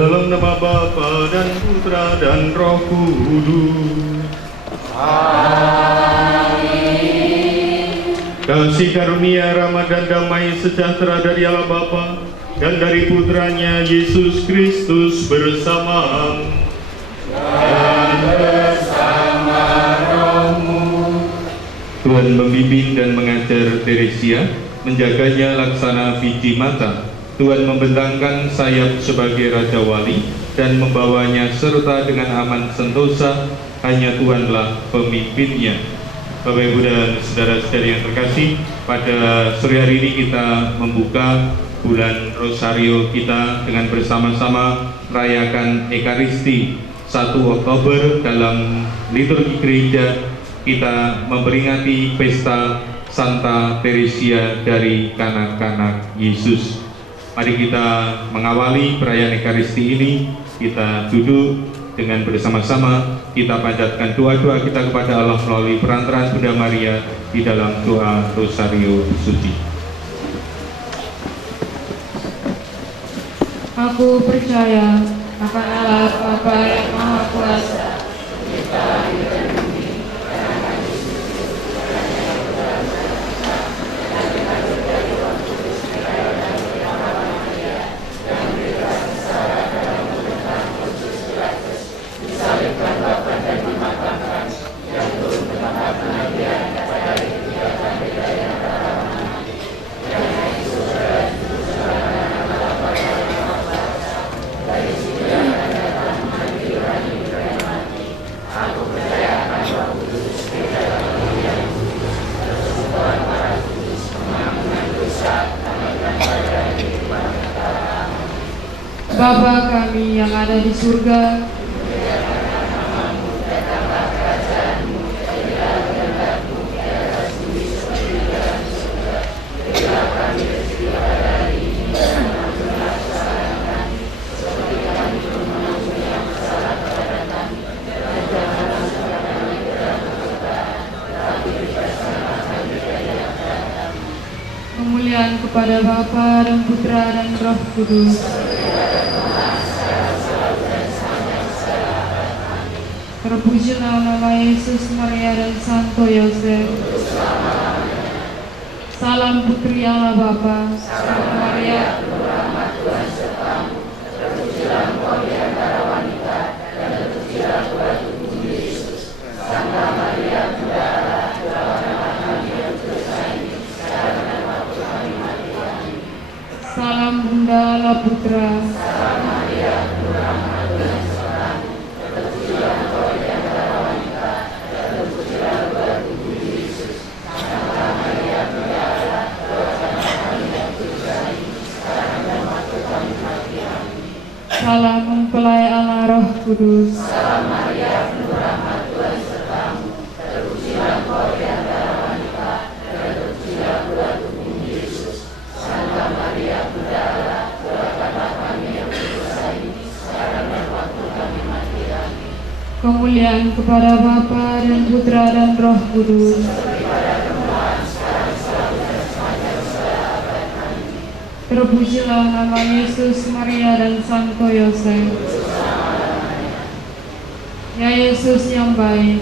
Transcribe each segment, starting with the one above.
Dalam nama Bapa dan Putra dan Roh Kudus. Amin. Kasih karunia, rahmat dan damai sejahtera dari Allah Bapa dan dari Putranya Yesus Kristus bersamamu dan bersama rohmu. Tuhan membimbing dan mengajar Teresia, menjaganya laksana biji mata. Tuhan membentangkan sayap sebagai Raja Wali dan membawanya serta dengan aman sentosa. Hanya Tuhanlah pemimpinnya. Bapak, Ibu, dan saudara-saudari yang terkasih, pada sore hari ini kita membuka bulan Rosario kita dengan bersama-sama merayakan Ekaristi 1 Oktober. Dalam liturgi gereja kita memperingati pesta Santa Teresia dari kanak-kanak Yesus. Mari kita mengawali perayaan Ekaristi ini. Kita duduk dengan bersama-sama, kita panjatkan doa-doa kita kepada Allah melalui perantaraan Bunda Maria di dalam doa Rosario Suci. Aku percaya akan Allah Bapa yang Maha Kuasa, Bapa kami yang ada di surga, kemuliaan kepada Bapa dan Putra dan Roh Kudus. Terpujilah nama Yesus, Maria dan Santo Yosef. Salam Putri Allah Bapa, Salam Maria, penuh rahmat Tuhan sertamu. Terpujilah engkau di antara wanita, dan terpujilah buah tubuhmu Yesus. Santa Maria, Bunda Allah, doakanlah kami yang berdosa ini, sekarang dan waktu kami mati. Amin. Salam Bunda Allah Putra, Salam Maria, penuh rahmat Tuhan sertamu. Terpujilah engkau di antara wanita, dan terpujilah buah tubuhmu Yesus. Santa Maria, Bunda Allah, doakanlah kami yang berdosa ini, sekarang dan waktu kami mati. Amin. Salam mempelai Allah Roh Kudus. Salam Maria, penuh rahmat Tuhan sertamu. Terpujilah engkau di antara wanita, dan terpujilah buah tubuhmu Yesus. Santa Maria, Bunda Allah, doakanlah kami yang berdosa ini, sekarang dan waktu kami mati. Amin. Kemuliaan kepada Bapa dan Putra dan Roh Kudus. Terpujilah nama Yesus, Maria dan Santo Yosef. Ya Yesus yang baik,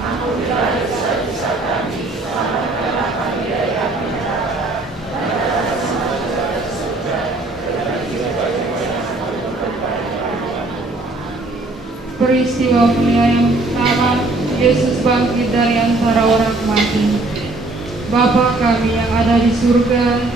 peristiwa mulia yang pertama, Yesus bangkit dari antara orang mati. Bapa kami yang ada di surga,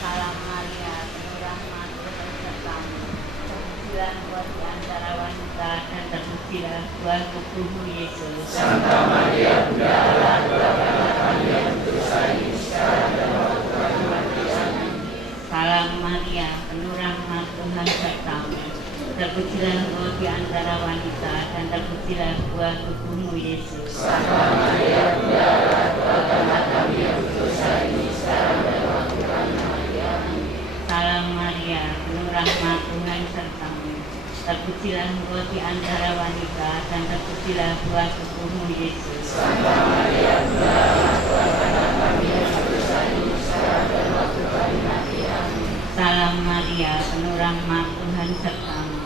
Salam Maria, penuh rahmat Tuhan sertamu. Terpujilah engkau di antara wanita, dan terpujilah buah tubuhmu Yesus. Santa Maria, Bunda Allah, doakanlah kami yang berdosa ini, sekarang dan waktu kami mati. Amin. Salam Maria, penuh rahmat Tuhan sertamu. Terpujilah engkau di antara wanita, dan terpujilah buah tubuhmu Yesus. Santa Maria, Bunda Allah, doakanlah terpujilah Engkau di antara wanita, dan terpujilah buah tubuhmu Yesus. Santa Maria, Bunda Allah, doakanlah kami yang berdosa ini sekarang dan waktu kami mati. Amin. Salam Maria, penuh rahmat, Tuhan sertamu.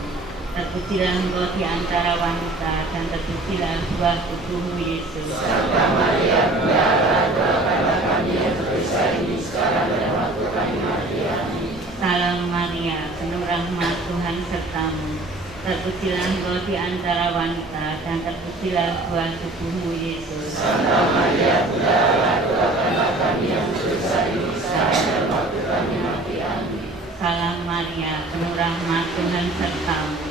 Terpujilah Engkau di antara wanita, dan terpujilah buah tubuhmu Yesus. Santa Maria, Bunda Allah, doakanlah kami yang berdosa ini sekarang dan waktu kami mati. Amin. Salam Maria, penuh rahmat, Tuhan sertamu. Terpujilah Engkau di antara wanita, dan terpujilah buah tubuhmu Yesus. Santa Maria, Bunda Allah, doakanlah kami yang berdosa ini sekarang dan waktu kami mati. Amin. Salam Maria, penuh rahmat, Tuhan sertamu.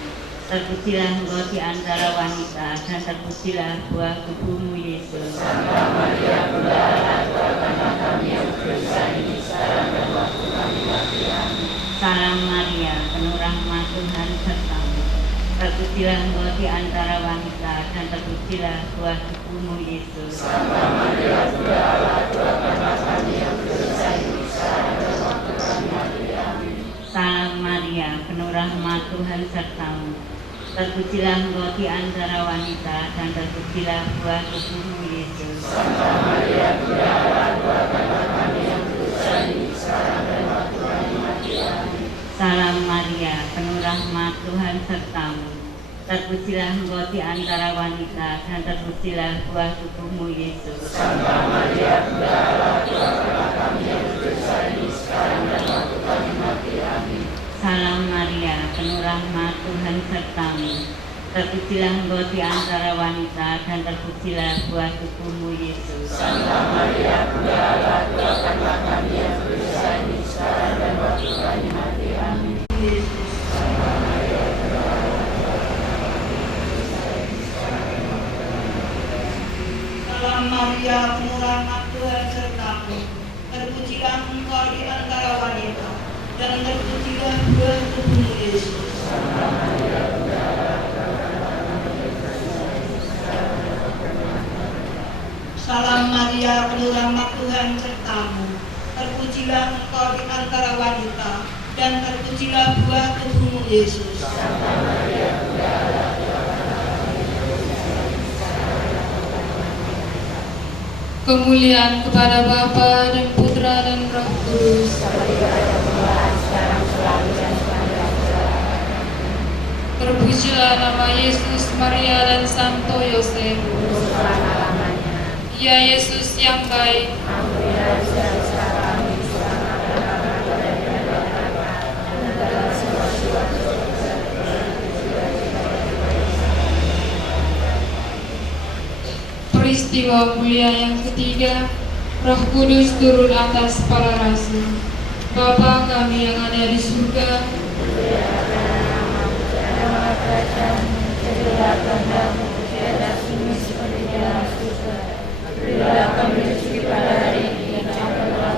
Terpujilah Engkau di antara wanita, dan terpujilah buah tubuhmu Yesus. Santa Maria, Bunda Allah, doakanlah kami yang berdosa ini sekarang dan waktu kami mati. Amin. Salam Maria, penuh rahmat, Tuhan sertamu. Terpujilah Engkau di antara wanita, dan terpujilah buah tubuhmu Yesus. Santa Maria, Bunda Allah, doakanlah kami yang berdosa ini sekarang dan waktu kami mati. Amin. Salam Maria, penuh rahmat, Tuhan sertamu. Terpujilah Engkau di antara wanita, dan terpujilah buah tubuhmu Yesus. Santa Maria, Bunda Allah, doakanlah kami yang berdosa ini sekarang dan waktu kami mati. Amin. Salam Maria, penuh rahmat, Tuhan sertamu. Terpujilah Engkau di antara wanita, dan terpujilah buah tubuhmu Yesus. Santa Maria, Bunda Allah, doakanlah kami yang berdosa ini sekarang dan waktu kami mati. Amin. Salam Maria, penuh rahmat, Tuhan sertamu. Terpujilah Engkau di antara wanita, dan terpujilah buah tubuhmu Yesus. Santa Maria, Bunda Allah, doakanlah kami yang berdosa ini sekarang dan waktu kami mati. Amin. Salam Maria, penuh rahmat, Tuhan sertamu. Terpujilah Engkau di antara wanita, dan terpujilah buah tubuhmu Yesus. Salam Maria, penuh rahmat, Tuhan sertamu. Terpujilah Engkau di antara wanita, dan terpujilah buah tubuhmu Yesus. Kemuliaan kepada Bapa dan Putra dan Roh Kudus. Terpujilah nama Yesus, Maria dan Santo Yosef. Ya Yesus yang baik, peristiwa mulia yang ketiga, Roh Kudus turun atas para rasul. Bapa kami yang ada di surga, Berilah kami rezeki pada hari ini dan ampunilah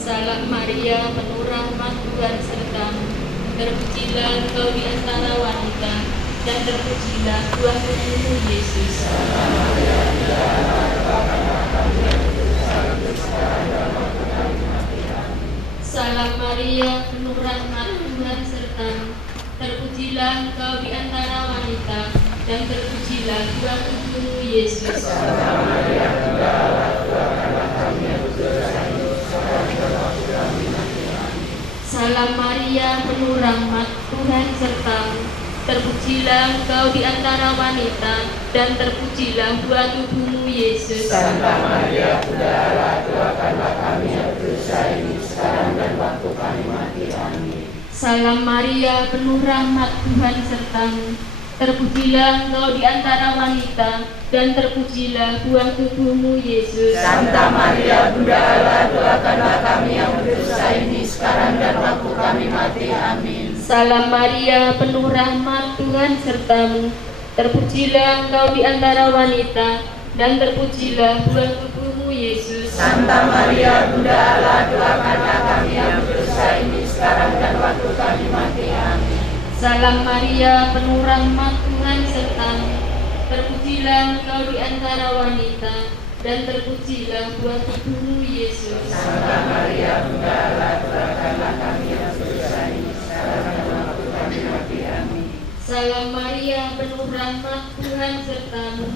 Salam Maria, penuh rahmat, Tuhan sertamu. Terpujilah Engkau di antara wanita, dan terpujilah buah tubuhmu Yesus. Salam Maria, penuh rahmat, Tuhan sertamu. Terpujilah Engkau di antara wanita, dan terpujilah buah tubuhmu Yesus. Salam Maria, penuh rahmat, Tuhan sertamu. Terpujilah Engkau di antara wanita, dan terpujilah buah tubuhmu Yesus. Santa Maria, Bunda Allah, doakanlah kami yang berdosa ini sekarang dan waktu kami mati. Amin. Salam Maria, penuh rahmat, Tuhan sertamu. Terpujilah Engkau di antara wanita, dan terpujilah buah tubuhmu Yesus. Santa Maria, Bunda Allah, doakanlah kami yang berdosa ini sekarang dan waktu kami mati. Amin. Salam Maria, penuh rahmat, Tuhan sertamu. Terpujilah Engkau di antara wanita, dan terpujilah buah tubuhmu Yesus. Santa Maria, Bunda Allah, doakanlah kami yang berdosa ini sekarang dan waktu kami mati. Amin. Salam Maria, penuh rahmat, Tuhan sertamu. terpujilah engkau di antara wanita, dan terpujilah buah tubuhmu Yesus. Santa Maria, Bunda Allah, doakanlah kami yang berdosa ini sekarang dan waktu kami mati. Amin. Salam Maria, penuh rahmat, Tuhan sertamu.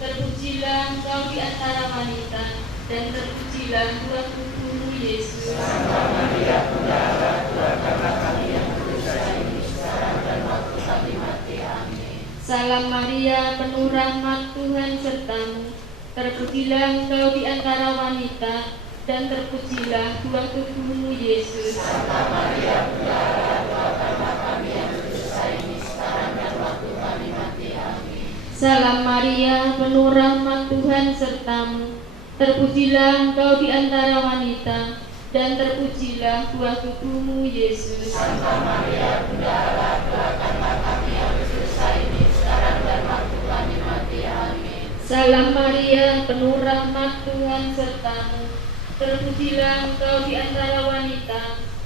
Terpujilah engkau di antara wanita, dan terpujilah buah tubuhmu Yesus. Santa Maria, Bunda Allah, doakanlah kami yang berdosa ini sekarang dan waktu kami mati. Amin. Salam Maria, penuh rahmat, Tuhan sertamu. Terpujilah engkau di antara wanita, dan terpujilah buah tubuhmu Yesus. Santa Maria, Bunda Allah, doakanlah kami yang berdosa ini sekarang dan waktu kami mati. Amin. Salam Maria, penuh rahmat, Tuhan sertamu. Terpujilah engkau di antara wanita, dan terpujilah buah tubuhmu Yesus. Santa Maria, Bunda Allah, doakanlah kami yang berdosa ini sekarang dan waktu kami mati. Amin. Salam Maria, penuh rahmat, Tuhan sertamu. Terpujilah engkau di antara wanita,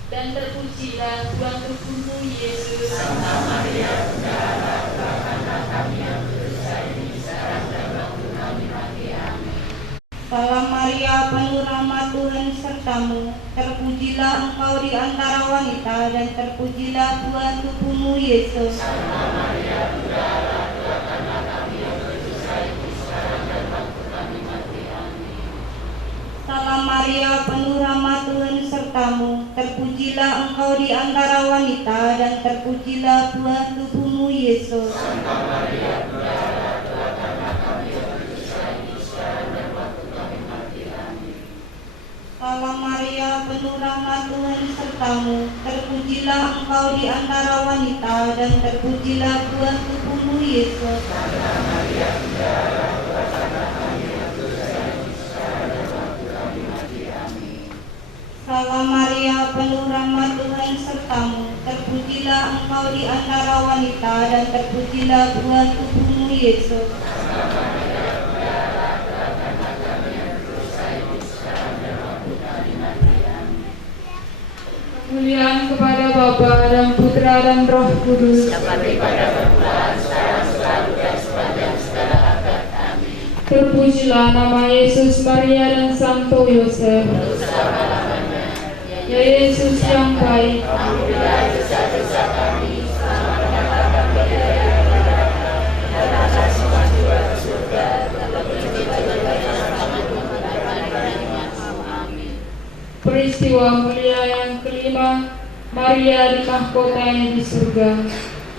dan terpujilah buah tubuhmu Yesus. Santa Maria, Bunda Allah, doakanlah kami yang berdosa ini sekarang dan waktu kami mati. Amin. Salam Maria, penuh rahmat, Tuhan sertamu. Terpujilah engkau di antara wanita, dan terpujilah buah tubuhmu Yesus. Santa Maria, Bunda Allah, doakanlah kami yang berdosa ini sekarang dan waktu kami mati. Amin. Salam Maria, penuh rahmat, Tuhan sertamu. Terpujilah engkau di antara wanita, dan terpujilah buah tubuhmu Yesus. Santa Maria, Bunda Allah, doakanlah kami yang berdosa ini sekarang dan waktu kami mati. Amin. Salam Maria, penuh rahmat, Tuhan sertamu. Terpujilah engkau di antara wanita, dan terpujilah buah tubuhmu Yesus. Santa Maria, Bunda Allah, doakanlah kami yang berdosa ini sekarang dan waktu kami mati. Amin. Salam Maria, penuh rahmat, Tuhan sertamu. Terpujilah engkau di antara wanita, dan terpujilah buah tubuhmu Yesus. Santa Maria, Bunda Allah, doakanlah kami yang berdosa ini sekarang dan waktu kami mati. Amin. Kemuliaan kepada Bapa dan Putra dan Roh Kudus. Seperti pada permulaan, sekarang, selalu, dan sepanjang segala abad. Amin. Terpujilah nama Yesus, Maria dan Santo Yosef. Selama-lamanya, Ya Yesus yang baik, ampunilah dosa-dosa kami, selamatkanlah kami dari api neraka, dan angkatlah semua jiwa ke surga, terlebih jiwa-jiwa yang sangat membutuhkan perlindungan-Mu. Amin. peristiwa mulia yang kelima, Maria dimahkotai di surga.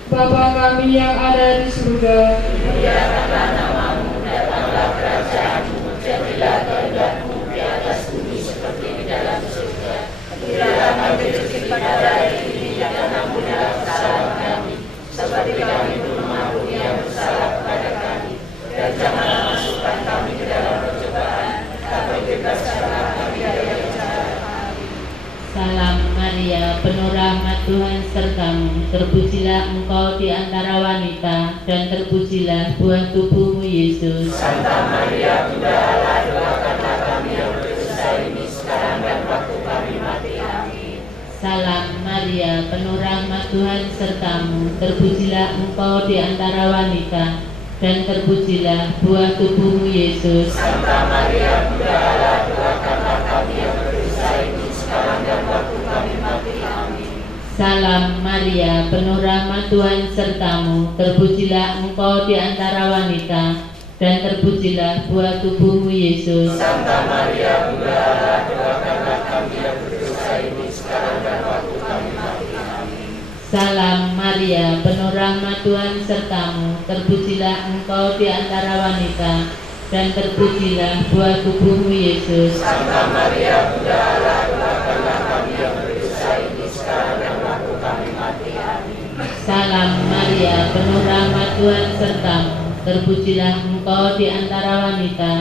Bapa kami yang ada di surga, Dimuliakanlah nama-Mu, datanglah kerajaan-Mu, jadilah kehendak-Mu di atas bumi seperti di dalam surga. Berilah kami rezeki pada hari ini, dan ampunilah kesalahan kami, seperti kami pun mengampuni yang bersalah kepada kami. Dan janganlah masukkan kami ke dalam percobaan, tapi bebaskanlah kami dari yang jahat. Amin. Salam Maria, penuh rahmat, Tuhan sertamu. Terpujilah engkau di antara wanita, dan terpujilah buah tubuhmu Yesus. Santa Maria, Bunda Allah, doakanlah kami yang berdosa ini sekarang dan waktu kami mati. Amin. Salam Maria, penuh rahmat, Tuhan sertamu. Terpujilah engkau di antara wanita, dan terpujilah buah tubuhmu Yesus. Santa Maria, Bunda Allah, doakanlah kami yang berdosa ini sekarang dan waktu kami mati. Amin. Salam Maria, penuh rahmat, Tuhan sertamu. Terpujilah engkau di antara wanita, dan terpujilah buah tubuhmu Yesus. Santa Maria, Bunda Allah, doakanlah kami yang berdosa ini sekarang dan waktu kami mati. Amin. Salam Maria, penuh rahmat, Tuhan sertamu. Terpujilah engkau di antara wanita, dan terpujilah buah tubuhmu Yesus. Santa Maria, Bunda Allah, doakanlah kami yang berdosa ini sekarang dan waktu kami mati. Amin. Salam Maria, penuh rahmat, Tuhan sertamu. Terpujilah engkau di antara wanita,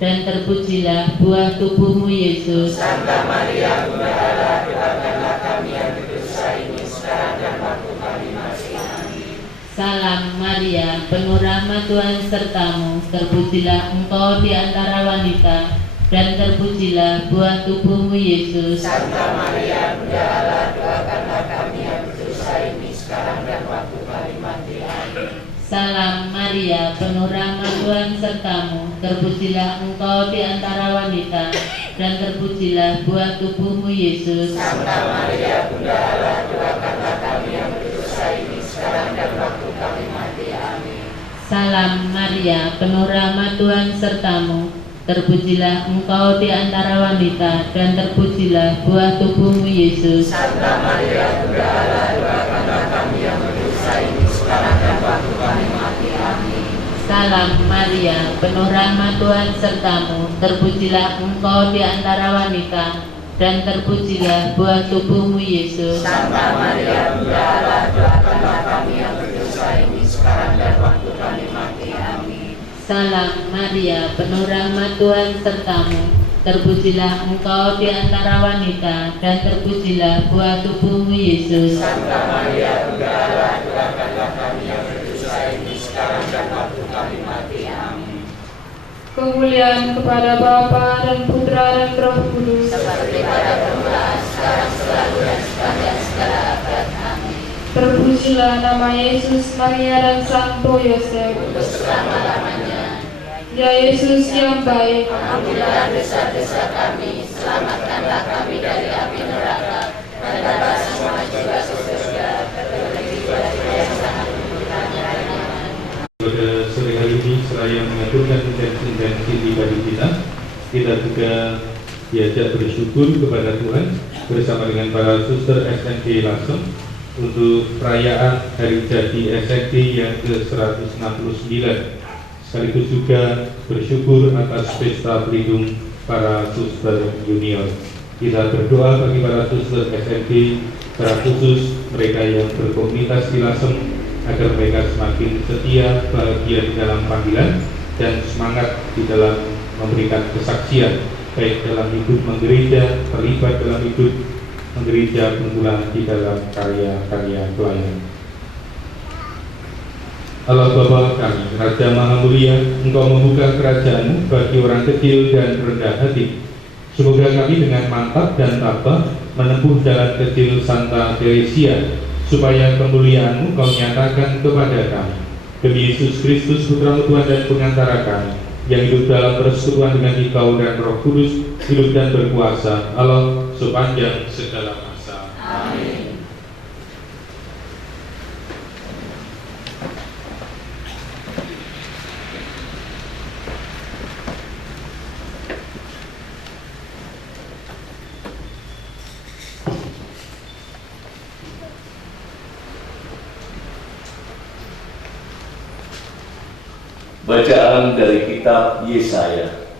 dan terpujilah buah tubuhmu Yesus. Santa Maria, Bunda Allah, doakanlah kami yang berdosa ini sekarang dan waktu kami mati. Amin. Salam Maria, penuh rahmat, Tuhan sertamu. Terpujilah engkau di antara wanita, dan terpujilah buah tubuhmu Yesus. Santa Maria, Bunda Allah, doakanlah kami yang berdosa ini sekarang dan waktu kami mati. Amin. Salam Maria, penuh rahmat Tuhan sertamu, terpujilah engkau di antara wanita, dan terpujilah buah tubuhmu Yesus. Santa Maria, Bunda Allah, doakanlah kami yang berdosa ini sekarang dan waktu kami mati. Amin. Salam Maria, penuh rahmat Tuhan sertamu, terpujilah engkau di antara wanita, dan terpujilah buah tubuhmu Yesus. Santa Maria, Bunda Allah, doakanlah kami yang berdosa ini sekarang dan waktu kami mati. Amin. Salam Maria, penuh rahmat Tuhan sertamu, terpujilah engkau di antara wanita, dan terpujilah buah tubuhmu Yesus. Santa Maria, Bunda Allah, doakanlah kami yang berdosa ini sekarang dan waktu kami mati. Amin. Salam Maria, penuh rahmat Tuhan sertamu, terpujilah engkau di antara wanita, dan terpujilah buah tubuhmu Yesus. Santa Maria, Bunda Allah, doakanlah kami yang berdosa ini sekarang dan waktu kami mati. Amin. Kemuliaan kepada Bapa dan Putra dan Roh Kudus. Seperti pada permulaan, sekarang, selalu, dan sepanjang segala abad. Amin. Terpujilah nama Yesus, Maria dan Santo Yosef. Untuk selama-lamanya. Ya Yesus yang baik, Ampunilah dosa-dosa kami, selamatkanlah kami dari api neraka, dan bawa semua jiwa ke surga, terlebih jiwa-jiwa yang sangat membutuhkannya. Pada sore hari ini, seraya mengaturkan intensi-intensi ibadah kita juga diajak bersyukur kepada Tuhan bersama dengan para suster SNG Lasem untuk perayaan Hari Jadi SNG yang ke-169. Sekaligus juga bersyukur atas pesta pelindung para suster junior. Kita berdoa bagi para suster SNG, secara khusus mereka yang berkomunitas di Lasem, agar mereka semakin setia, bahagia di dalam panggilan, dan semangat di dalam memberikan kesaksian, baik dalam hidup menggereja, terlibat dalam hidup menggereja, pula di dalam karya-karya pelayanan. Allah Bapa kami, Raja Maha Mulia, Engkau membuka kerajaan-Mu bagi orang kecil dan rendah hati. Semoga kami dengan mantap dan tabah menempuh jalan kecil Santa Teresia, supaya kemuliaan-Mu Kau nyatakan kepada kami. Demi Yesus Kristus, Putra-Mu Tuhan dan pengantara kami, yang hidup dalam persekutuan dengan Engkau dan Roh Kudus, hidup dan berkuasa Allah sepanjang segala masa. Amin. Bacaan dari kitab Yesaya.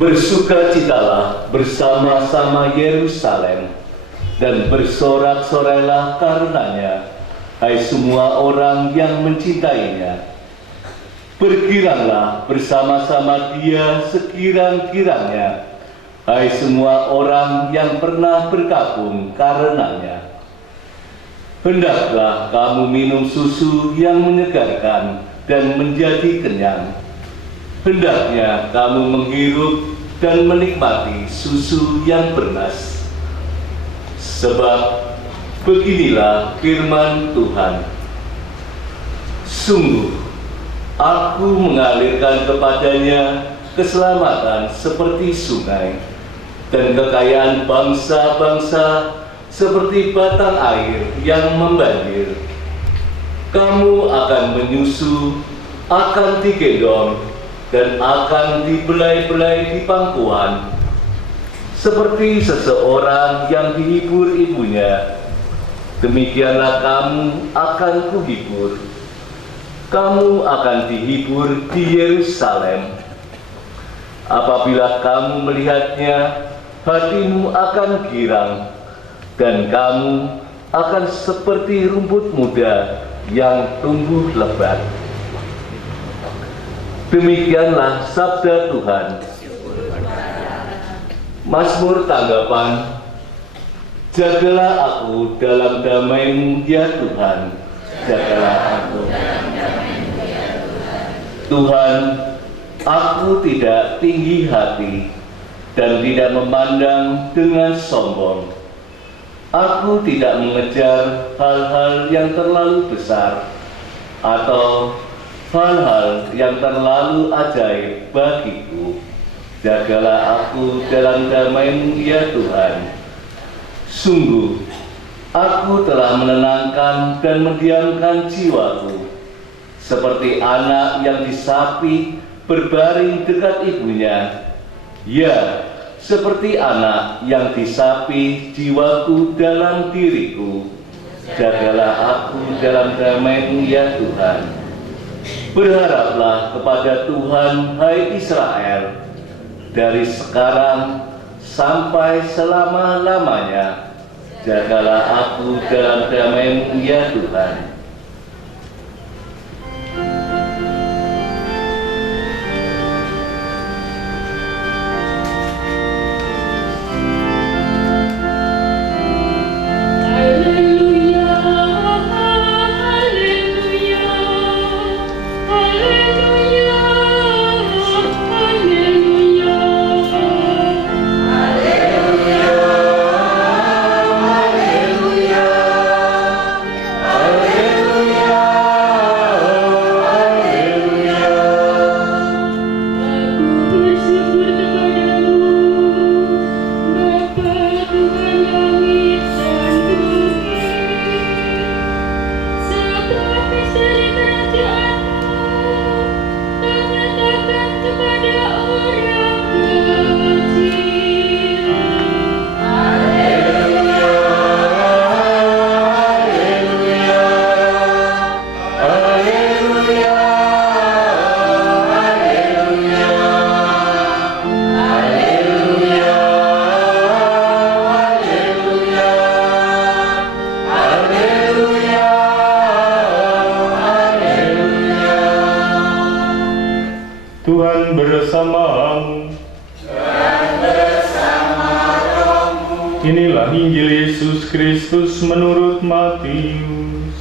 Bersukacitalah bersama-sama Yerusalem dan bersorak-sorailah karenanya, hai semua orang yang mencintainya. Bergiranglah bersama-sama Dia sekirang-kirangnya, hai semua orang yang pernah berkabung karenanya. Hendaklah kamu minum susu yang menyegarkan dan menjadi kenyang. Hendaknya kamu menghirup dan menikmati susu yang bernas. Sebab beginilah firman Tuhan. Sungguh, aku mengalirkan kepadanya keselamatan seperti sungai, dan kekayaan bangsa-bangsa seperti batang air yang membanjir. Kamu akan menyusu, akan digendong, dan akan dibelai-belai di pangkuan, seperti seseorang yang dihibur ibunya. Demikianlah kamu akan kuhibur. Kamu akan dihibur di Yerusalem. Apabila kamu melihatnya, hatimu akan girang, dan kamu akan seperti rumput muda yang tumbuh lebat. Demikianlah sabda Tuhan. Mazmur tanggapan. Jagalah aku dalam damai-Mu ya Tuhan. Jagalah aku dalam damai-Mu ya Tuhan. Tuhan, aku tidak tinggi hati dan tidak memandang dengan sombong. Aku tidak mengejar hal-hal yang terlalu besar atau hal-hal yang terlalu ajaib bagiku. Jagalah aku dalam damai-Mu ya Tuhan. Sungguh, aku telah menenangkan dan mendiamkan jiwaku, seperti anak yang disapi berbaring dekat ibunya. Ya, seperti anak yang disapi jiwaku dalam diriku. Jagalah aku dalam damai-Mu ya Tuhan. Berharaplah kepada Tuhan, hai Israel, dari sekarang sampai selama-lamanya. Jagalah aku dalam damai-Mu ya Tuhan. Tuhan bersamamu. Inilah Injil Yesus Kristus menurut Matius.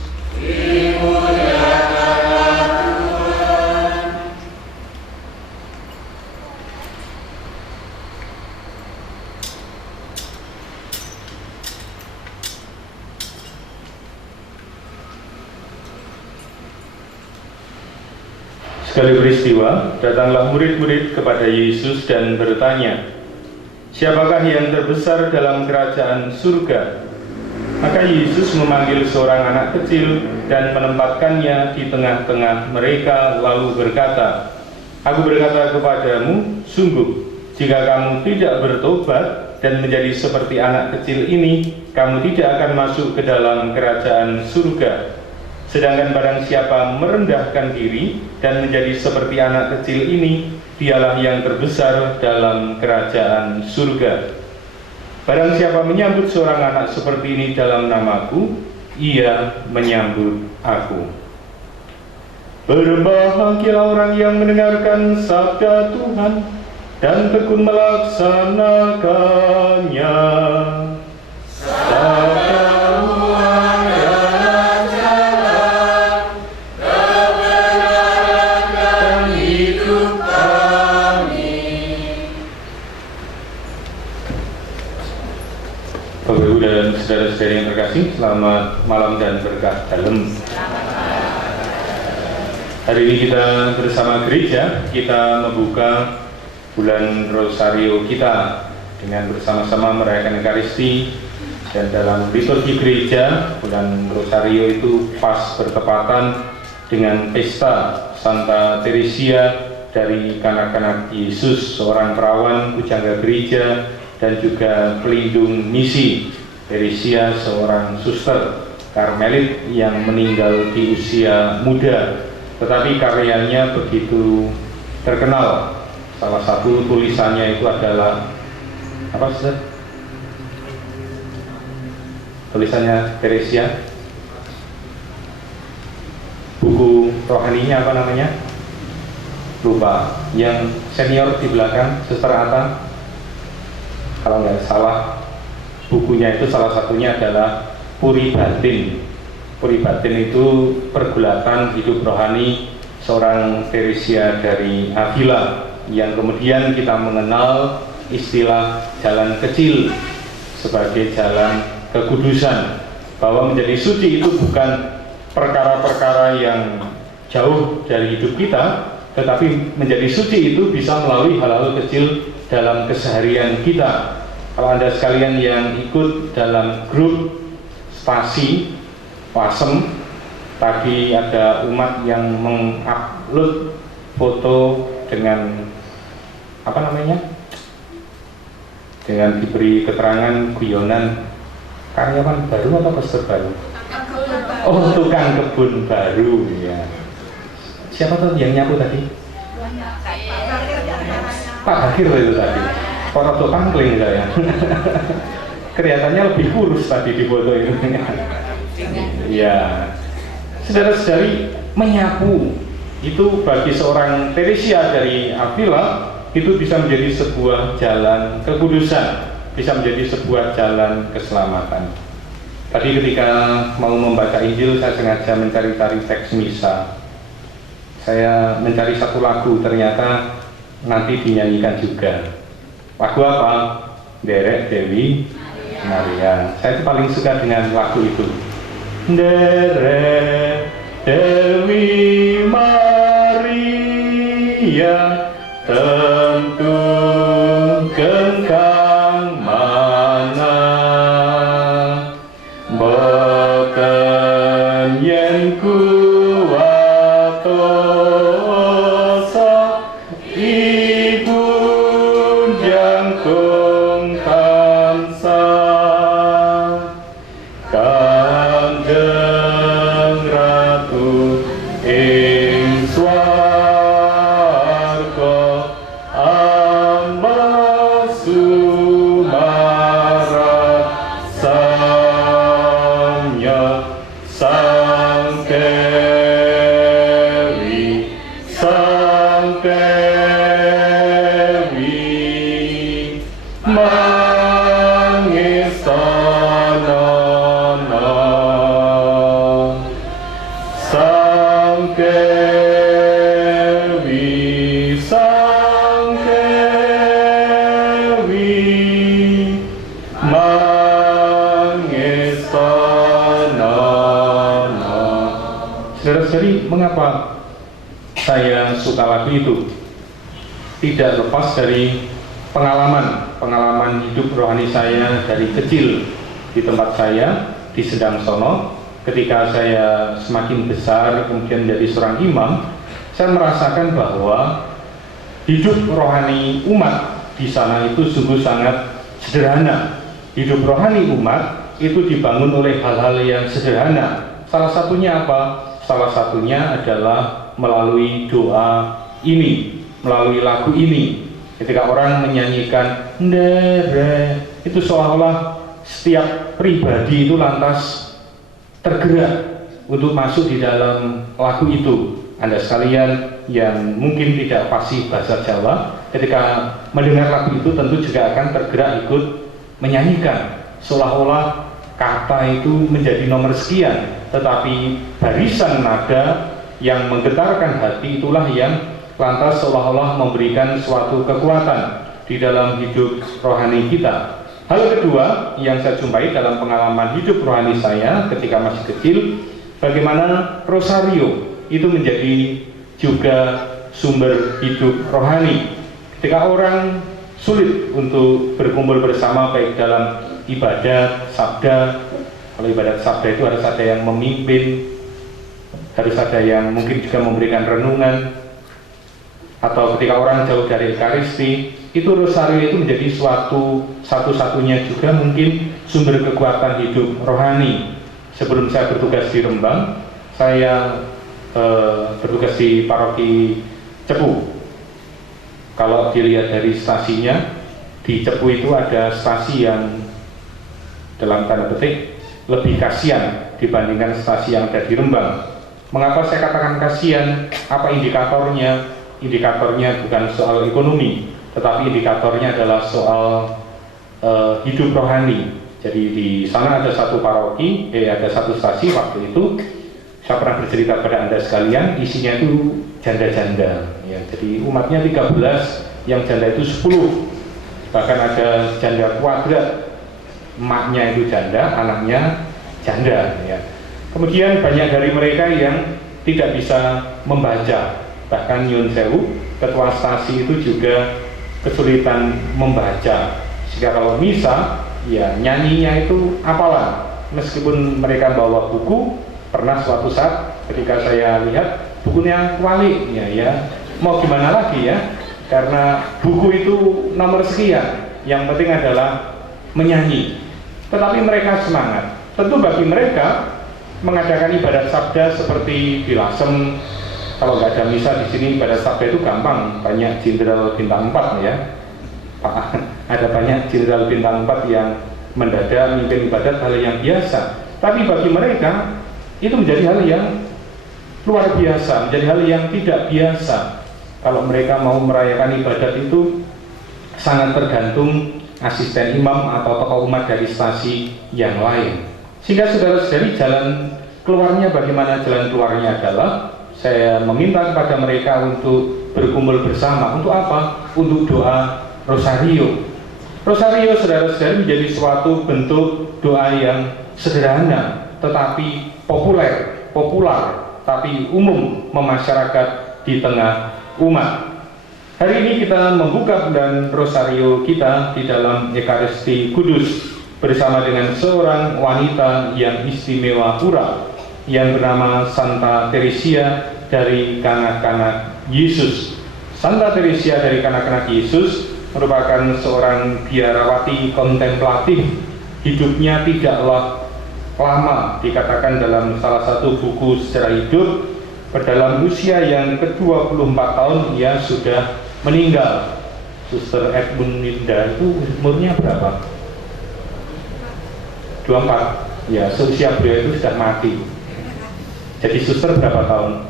Sekali peristiwa, datanglah murid-murid kepada Yesus dan bertanya, "Siapakah yang terbesar dalam kerajaan surga?" Maka Yesus memanggil seorang anak kecil dan menempatkannya di tengah-tengah mereka, lalu berkata, "Aku berkata kepadamu, sungguh, jika kamu tidak bertobat dan menjadi seperti anak kecil ini, kamu tidak akan masuk ke dalam kerajaan surga. Sedangkan barang siapa merendahkan diri dan menjadi seperti anak kecil ini, dialah yang terbesar dalam kerajaan surga. Barang siapa menyambut seorang anak seperti ini dalam namaku, ia menyambut aku." Berbahagialah orang yang mendengarkan sabda Tuhan dan tekun melaksanakannya. Sabda Tuhan adalah jalan, kebenaran dan hidup kami. Bapak Ibu dan saudara-saudari yang terkasih, selamat malam dan berkah dalam. Hari ini kita bersama gereja, kita membuka bulan Rosario kita dengan bersama-sama merayakan Ekaristi. Dan dalam liturgi gereja, bulan Rosario itu pas bertepatan dengan pesta Santa Teresia dari kanak-kanak Yesus, seorang perawan pujangga gereja dan juga pelindung misi. Teresia seorang suster Karmelit yang meninggal di usia muda, tetapi karyanya begitu terkenal. Salah satu tulisannya itu adalah apa sih? Tulisannya Teresia. Buku rohaninya apa namanya? Lupa. Yang senior di belakang, Suster Ata, kalau nggak salah, bukunya itu salah satunya adalah Puri Batin. Puri Batin itu pergulatan hidup rohani seorang Teresia dari Avila, yang kemudian kita mengenal istilah jalan kecil sebagai jalan kekudusan, bahwa menjadi suci itu bukan perkara-perkara yang jauh dari hidup kita, tetapi menjadi suci itu bisa melalui hal-hal kecil dalam keseharian kita. Kalau Anda sekalian yang ikut dalam grup spasi Wasem, tadi ada umat yang mengupload foto dengan dengan diberi keterangan guyonan karyawan baru atau peserta baru? Oh, tukang kebun baru ya. Siapa tuh yang nyapu tadi? Pak Bakir itu tadi. Orang tua pangkling saya. Kelihatannya lebih kurus tadi di foto itu. Ya, saudara-saudari, menyapu itu bagi seorang Teresia dari Avila itu bisa menjadi sebuah jalan kekudusan, bisa menjadi sebuah jalan keselamatan. Tadi ketika mau membaca Injil, saya sengaja mencari-cari teks misa. Saya mencari satu lagu, ternyata nanti dinyanyikan juga. Lagu apa? Derek Dewi Maria. Saya itu paling suka dengan lagu itu. Derek Dewi Maria, tentu kengkang mana, boten yen kuwatosa ibu jangkung tansah, Kanjeng Ratu ing swarga amba sumarat samya sang Dewi mangestanana, sang Dewi mangestanana. Saudara-saudari, mengapa saya suka lagu itu? Tidak lepas dari pengalaman hidup rohani saya dari kecil di tempat saya di Sedang Sono. Ketika saya semakin besar kemudian menjadi seorang imam, saya merasakan bahwa hidup rohani umat di sana itu sungguh sangat sederhana. Hidup rohani umat itu dibangun oleh hal-hal yang sederhana. Salah satunya apa? Salah satunya adalah melalui doa ini, melalui lagu ini. Ketika orang menyanyikan Ndere, itu seolah-olah setiap pribadi itu lantas tergerak untuk masuk di dalam lagu itu. Anda sekalian yang mungkin tidak fasih bahasa Jawa, ketika mendengar lagu itu tentu juga akan tergerak ikut menyanyikan, seolah-olah kata itu menjadi nomor sekian, tetapi barisan nada yang menggetarkan hati itulah yang lantas seolah-olah memberikan suatu kekuatan di dalam hidup rohani kita. Hal kedua yang saya jumpai dalam pengalaman hidup rohani saya ketika masih kecil, bagaimana rosario itu menjadi juga sumber hidup rohani. Ketika orang sulit untuk berkumpul bersama baik dalam ibadat sabda, kalau ibadat sabda itu harus ada yang memimpin, harus ada yang mungkin juga memberikan renungan, atau ketika orang jauh dari Ekaristi, itu rosario itu menjadi satu-satunya juga mungkin sumber kekuatan hidup rohani. Sebelum saya bertugas di Rembang, saya bertugas di paroki Cepu. Kalau dilihat dari stasinya, di Cepu itu ada stasi yang dalam tanda petik lebih kasihan dibandingkan stasi yang ada di Rembang. Mengapa saya katakan kasihan? Apa indikatornya? Indikatornya bukan soal ekonomi, tetapi indikatornya adalah soal hidup rohani. Jadi di sana ada satu paroki, ada satu stasi waktu itu. Saya pernah bercerita pada Anda sekalian, isinya itu janda-janda. Ya, jadi umatnya 13, yang janda itu 10. Bahkan ada janda kuadrat. emaknya itu janda, anaknya janda ya. Kemudian banyak dari mereka yang tidak bisa membaca, bahkan Nyun Sewu, ketua stasi itu juga kesulitan membaca. Jika kalau misa, ya nyanyinya itu apalan. Meskipun mereka bawa buku, pernah suatu saat ketika saya lihat bukunya kuali, ya mau gimana lagi ya, karena buku itu nomor sekian, yang penting adalah menyanyi. Tetapi mereka semangat. Tentu bagi mereka mengadakan ibadat sabda seperti di Lasem, kalau nggak ada misa di sini ibadat sabda itu gampang, banyak jenderal bintang 4 ya. Pak, ada banyak jenderal bintang 4 yang mendadak mimpin ibadat, hal yang biasa. Tapi bagi mereka itu menjadi hal yang luar biasa, menjadi hal yang tidak biasa. Kalau mereka mau merayakan ibadat itu sangat tergantung asisten imam atau tokoh umat dari stasi yang lain. Sehingga saudara-saudari, jalan keluarnya bagaimana? Jalan keluarnya adalah saya meminta kepada mereka untuk berkumpul bersama. Untuk apa? Untuk doa rosario. Rosario, saudara-saudari, menjadi suatu bentuk doa yang sederhana tetapi populer, tapi umum memasyarakat di tengah umat. Hari ini kita membuka bulan rosario kita di dalam Ekaristi Kudus bersama dengan seorang wanita yang istimewa pula yang bernama Santa Teresia dari Kanak-Kanak Yesus. Santa Teresia dari Kanak-Kanak Yesus merupakan seorang biarawati kontemplatif. Hidupnya tidaklah lama, dikatakan dalam salah satu buku sejarah hidup, dalam usia yang ke-24 tahun ia sudah meninggal. Suster Edmundinda itu umurnya berapa? 24. Ya, seusia beliau itu sudah mati. Jadi suster berapa tahun?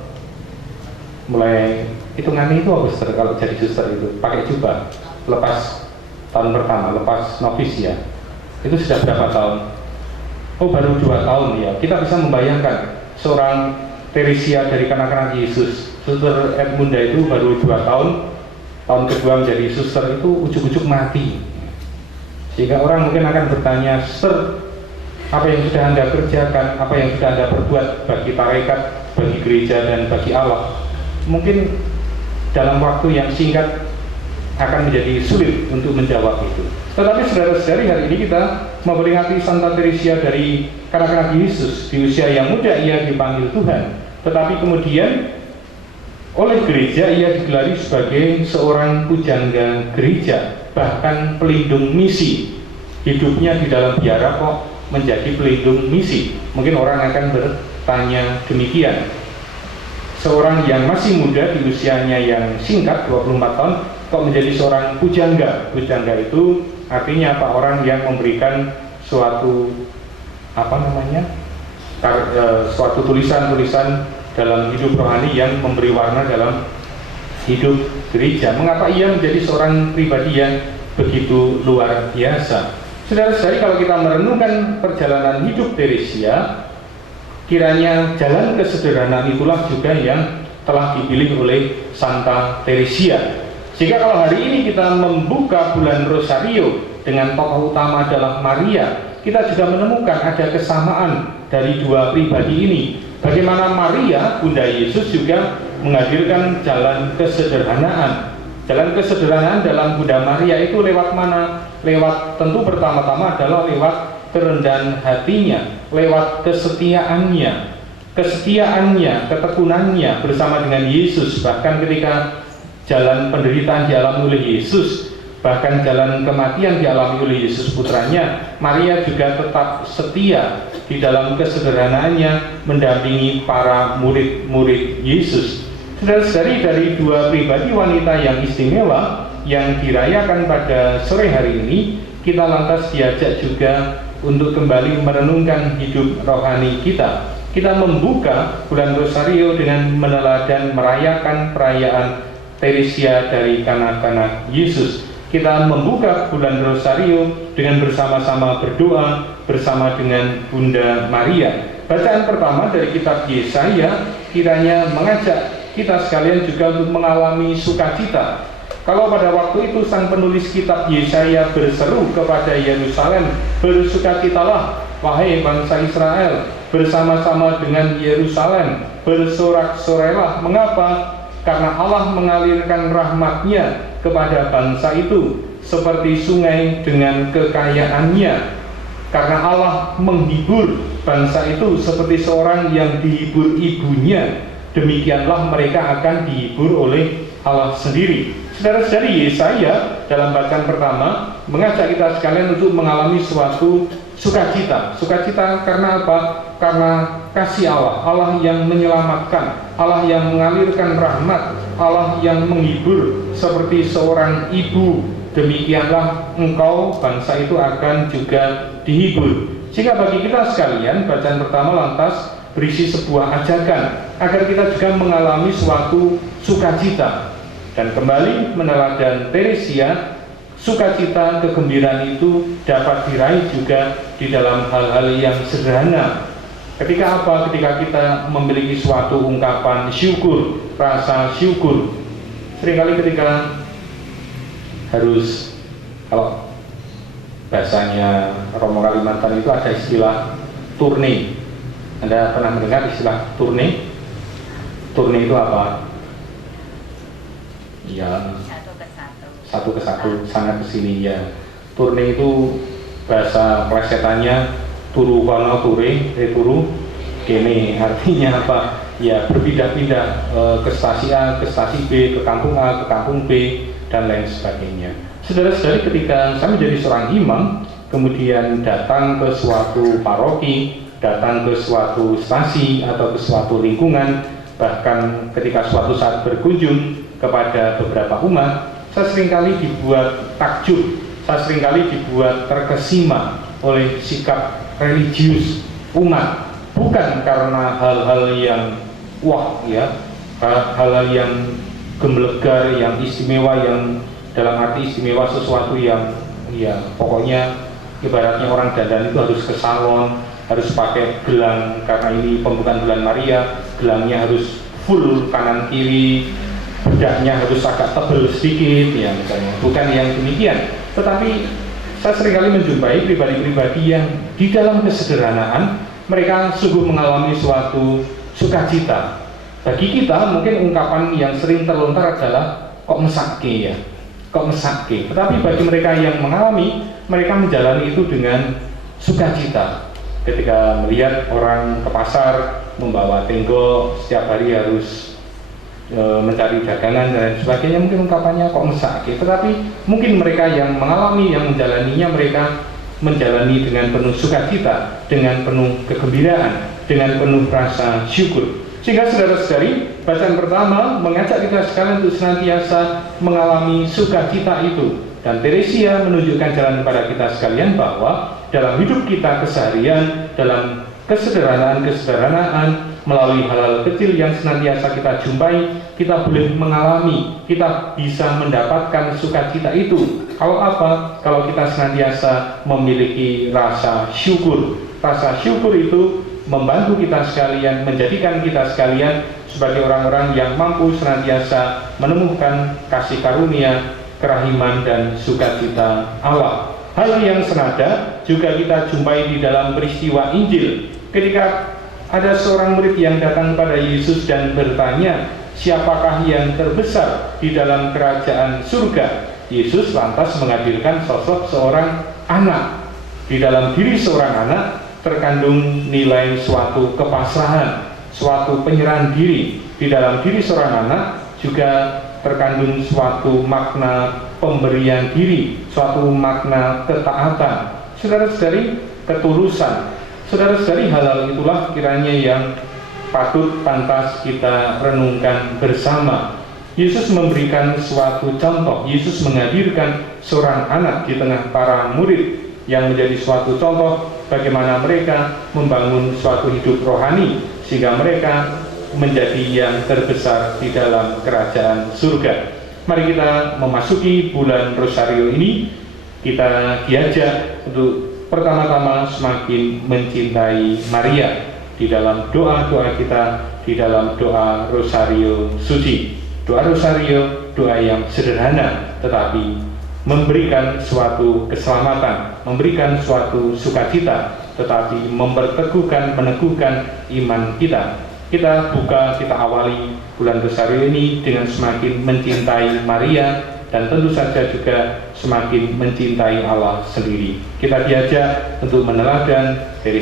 Mulai hitungannya itu apa, suster? Kalau jadi suster itu pakai jubah, lepas tahun pertama, lepas novis ya, itu sudah berapa tahun? Oh, baru 2 tahun ya. Kita bisa membayangkan seorang Teresia dari Kanak-Kanak Yesus, Suster Edmunda itu baru 2 tahun, tahun kedua menjadi suster itu ujuk-ujuk mati. Sehingga orang mungkin akan bertanya, Suster, apa yang sudah Anda kerjakan, apa yang sudah Anda perbuat bagi tarekat, bagi gereja, dan bagi Allah? Mungkin dalam waktu yang singkat akan menjadi sulit untuk menjawab itu. Tetapi saudara-saudari, hari ini kita memperingati Santa Teresia dari Kanak-Kanak Yesus. Di usia yang muda ia dipanggil Tuhan, tetapi kemudian oleh gereja ia digelari sebagai seorang pujangga gereja, bahkan pelindung misi. Hidupnya di dalam biara kok menjadi pelindung misi. Mungkin orang akan bertanya demikian. Seorang yang masih muda di usianya yang singkat 24 tahun kok menjadi seorang pujangga. Pujangga itu artinya apa? Orang yang memberikan suatu suatu tulisan-tulisan dalam hidup rohani yang memberi warna dalam hidup gereja. Mengapa ia menjadi seorang pribadi yang begitu luar biasa? Saudara-saudari, kalau kita merenungkan perjalanan hidup Teresia, kiranya jalan kesederhanaan itulah juga yang telah dipilih oleh Santa Teresia. Sehingga kalau hari ini kita membuka bulan rosario dengan tokoh utama adalah Maria, kita juga menemukan ada kesamaan dari dua pribadi ini. Bagaimana Maria, Bunda Yesus, juga menghadirkan jalan kesederhanaan. Jalan kesederhanaan dalam Bunda Maria itu lewat mana? Lewat, tentu pertama-tama adalah lewat kerendahan hatinya, lewat kesetiaannya, ketekunannya bersama dengan Yesus. Bahkan ketika jalan penderitaan dialami oleh Yesus, bahkan jalan kematian dialami oleh Yesus putranya, Maria juga tetap setia di dalam kesederhanaannya mendampingi para murid-murid Yesus. Saudara-saudari, dari dua pribadi wanita yang istimewa yang dirayakan pada sore hari ini, kita lantas diajak juga untuk kembali merenungkan hidup rohani kita. Kita membuka bulan rosario dengan meneladan merayakan perayaan Teresia dari Kanak-Kanak Yesus. Kita membuka bulan rosario dengan bersama-sama berdoa bersama dengan Bunda Maria. Bacaan pertama dari kitab Yesaya kiranya mengajak kita sekalian juga untuk mengalami sukacita Kalau pada waktu itu sang penulis kitab Yesaya berseru kepada Yerusalem, bersukacitalah wahai bangsa Israel, bersama-sama dengan Yerusalem, bersorak-sorailah. Mengapa? Karena Allah mengalirkan rahmat-Nya kepada bangsa itu seperti sungai dengan kekayaannya. Karena Allah menghibur bangsa itu seperti seorang yang dihibur ibunya, demikianlah mereka akan dihibur oleh Allah sendiri. Saudara-saudari, Yesaya dalam bacaan pertama mengajak kita sekalian untuk mengalami suatu sukacita. Sukacita karena apa? Karena kasih Allah, Allah yang menyelamatkan, Allah yang mengalirkan rahmat, Allah yang menghibur seperti seorang ibu. Demikianlah engkau, bangsa itu akan juga dihibur. Sehingga bagi kita sekalian, bacaan pertama lantas berisi sebuah ajakan agar kita juga mengalami suatu sukacita. Dan kembali meneladan Teresia, sukacita, kegembiraan itu dapat diraih juga di dalam hal-hal yang sederhana. Ketika apa? Ketika kita memiliki suatu ungkapan syukur, rasa syukur. Seringkali ketika harus, kalau bahasanya Romo Kalimantan itu ada istilah turne. Anda pernah mendengar istilah turne? Turne itu apa? Ya, satu ke satu, sana ke sini ya. Turne itu bahasa plesetannya turu kono ture, turu kene. Artinya apa? Ya, berpindah-pindah ke stasi A, ke stasi B, ke kampung A, ke kampung B, dan lain sebagainya. Saudara-saudari, ketika saya menjadi seorang imam, kemudian datang ke suatu paroki, datang ke suatu stasi atau ke suatu lingkungan, bahkan ketika suatu saat berkunjung kepada beberapa umat, saya seringkali dibuat takjub, saya seringkali dibuat terkesima oleh sikap religius umat, bukan karena hal-hal yang wah ya, hal-hal yang gemblegar, yang istimewa, yang dalam arti istimewa sesuatu yang ya pokoknya ibaratnya orang dandan itu harus ke salon, harus pakai gelang karena ini pembukaan bulan Maria, gelangnya harus full kanan kiri, bedaknya harus agak tebal sedikit ya misalnya. Bukan yang demikian, tetapi saya seringkali menjumpai pribadi-pribadi yang di dalam kesederhanaan mereka sungguh mengalami suatu sukacita. Bagi kita mungkin ungkapan yang sering terlontar adalah kok mesake ya, kok mesake. Tetapi bagi mereka yang mengalami, mereka menjalani itu dengan sukacita. Ketika melihat orang ke pasar membawa tenggok, setiap hari harus mencari dagangan dan sebagainya, mungkin ungkapannya kok mesake. Tetapi mungkin mereka yang mengalami, yang menjalaninya, mereka menjalani dengan penuh sukacita, dengan penuh kegembiraan, dengan penuh rasa syukur. Sehingga saudara-saudari, bacaan pertama mengajak kita sekalian untuk senantiasa mengalami sukacita itu. Dan Teresia menunjukkan jalan kepada kita sekalian bahwa dalam hidup kita keseharian, dalam kesederhanaan, melalui hal-hal kecil yang senantiasa kita jumpai, kita boleh mengalami, kita bisa mendapatkan sukacita itu. Kalau apa? Kalau kita senantiasa memiliki rasa syukur. Rasa syukur itu membantu kita sekalian, menjadikan kita sekalian sebagai orang-orang yang mampu senantiasa menemukan kasih karunia, kerahiman, dan sukacita Allah. Hal yang senada juga kita jumpai di dalam peristiwa Injil. Ketika ada seorang murid yang datang pada Yesus dan bertanya, siapakah yang terbesar di dalam kerajaan surga? Yesus lantas menghadirkan sosok seorang anak. Di dalam diri seorang anak terkandung nilai suatu kepasrahan, suatu penyerahan diri. Di dalam diri seorang anak juga terkandung suatu makna pemberian diri, suatu makna ketaatan. Saudara-saudari, ketulusan. Saudara-saudari, hal-hal itulah kiranya yang patut pantas kita renungkan bersama. Yesus memberikan suatu contoh. Yesus menghadirkan seorang anak di tengah para murid yang menjadi suatu contoh bagaimana mereka membangun suatu hidup rohani sehingga mereka menjadi yang terbesar di dalam kerajaan surga. Mari kita memasuki bulan Rosario ini, kita diajak untuk pertama-tama semakin mencintai Maria di dalam doa-doa kita, di dalam doa Rosario Suci. Doa Rosario, doa yang sederhana, tetapi memberikan suatu keselamatan, memberikan suatu sukacita, tetapi meneguhkan iman kita. Kita awali bulan besar ini dengan semakin mencintai Maria, dan tentu saja juga semakin mencintai Allah sendiri. Kita diajak untuk meneladan dari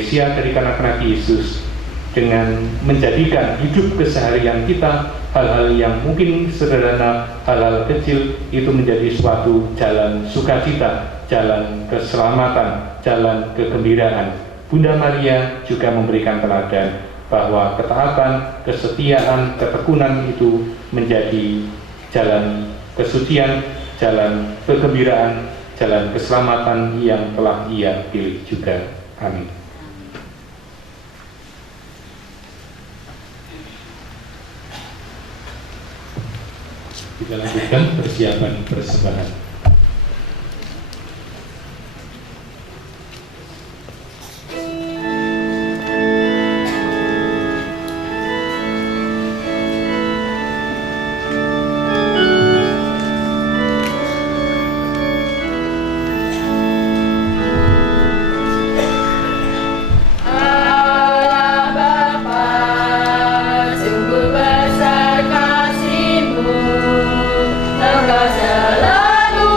kanak-kanak Yesus dengan menjadikan hidup keseharian kita, hal-hal yang mungkin sederhana, hal-hal kecil itu menjadi suatu jalan sukacita, jalan keselamatan, jalan kegembiraan. Bunda Maria juga memberikan teladan bahwa ketaatan, kesetiaan, ketekunan itu menjadi jalan kesucian, jalan kegembiraan, jalan keselamatan yang telah Ia pilih juga. Amin. Kita lanjutkan persiapan persembahan. Engkau selalu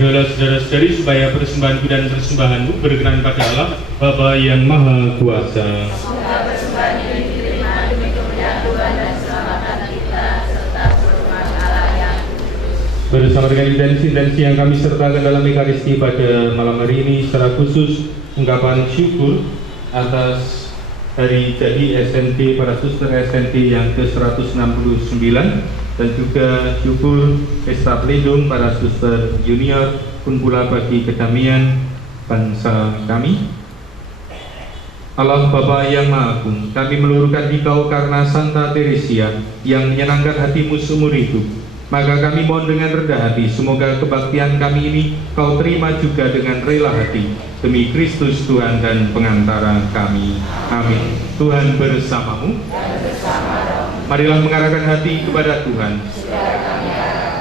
Berdoalah saudara-saudari supaya persembahanku dan persembahanmu berkenan pada Allah Bapa yang Maha Kuasa. Semoga persembahan ini diterima demi kemuliaan Tuhan dan keselamatan kita serta perhormatan Allah yang kudus. Bersama dengan intensi-intensi yang kami sertakan dalam Ekaristi pada malam hari ini, secara khusus ungkapan syukur atas hari jadi SNT para suster SNT yang ke-169 dan juga syukur pesta pelindung para suster junior pun pula bagi kedamaian bangsa kami. Allah Bapa yang Maha Agung, kami meluruhkan Dikau karena Santa Teresia yang menyenangkan hatimu seumur hidup. Maka kami mohon dengan rendah hati, semoga kebaktian kami ini Kau terima juga dengan rela hati, demi Kristus Tuhan dan pengantara kami. Amin. Tuhan bersamamu. Marilah mengarahkan hati kepada Tuhan.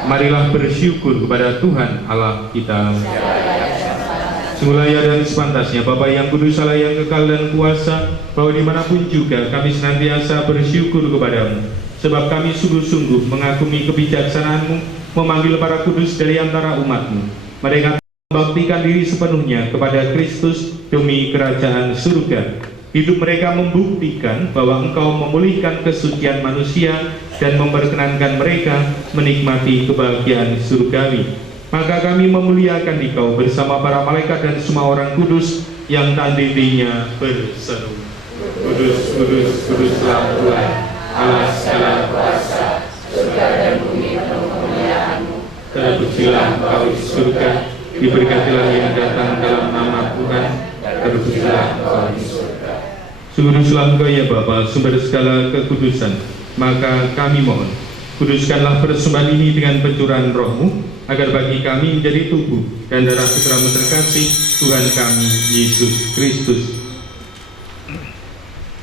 Marilah bersyukur kepada Tuhan Allah kita. Sungguh layak dan sepantasnya Bapa yang kudus, Allah yang kekal dan kuasa, bahwa dimanapun juga kami senantiasa bersyukur kepadamu, sebab kami sungguh-sungguh mengagumi kebijaksanaan-Mu memanggil para kudus dari antara umat-Mu. Mereka membaktikan diri sepenuhnya kepada Kristus demi kerajaan surga. Hidup mereka membuktikan bahwa Engkau memulihkan kesucian manusia dan memperkenankan mereka menikmati kebahagiaan surgawi. Maka kami memuliakan Dikau bersama para malaikat dan semua orang kudus yang tandintinya berseru, Kudus, kudus, kuduslah Tuhan, Allah segala kuasa, surga dan bumi penuh kemuliaan-Mu. Terpujilah Engkau di surga, diberkatilah yang datang dalam nama Tuhan, terpujilah Engkau di surga. Kuduslah Engkau ya Bapa, sumber segala kekudusan. Maka kami mohon, kuduskanlah persembahan ini dengan pencurahan Roh-Mu, agar bagi kami menjadi tubuh dan darah putra-Mu terkasih, Tuhan kami Yesus Kristus.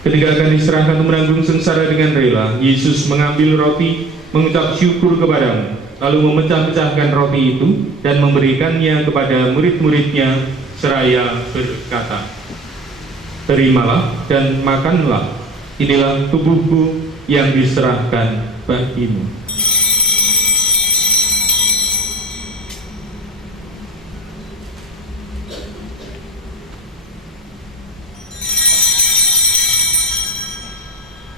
Ketika akan diserahkan menanggung sengsara dengan rela, Yesus mengambil roti, mengucap syukur kepadamu, lalu memecah-pecahkan roti itu dan memberikannya kepada murid-muridnya seraya berkata, Terimalah dan makanlah, inilah tubuhku yang diserahkan bagimu.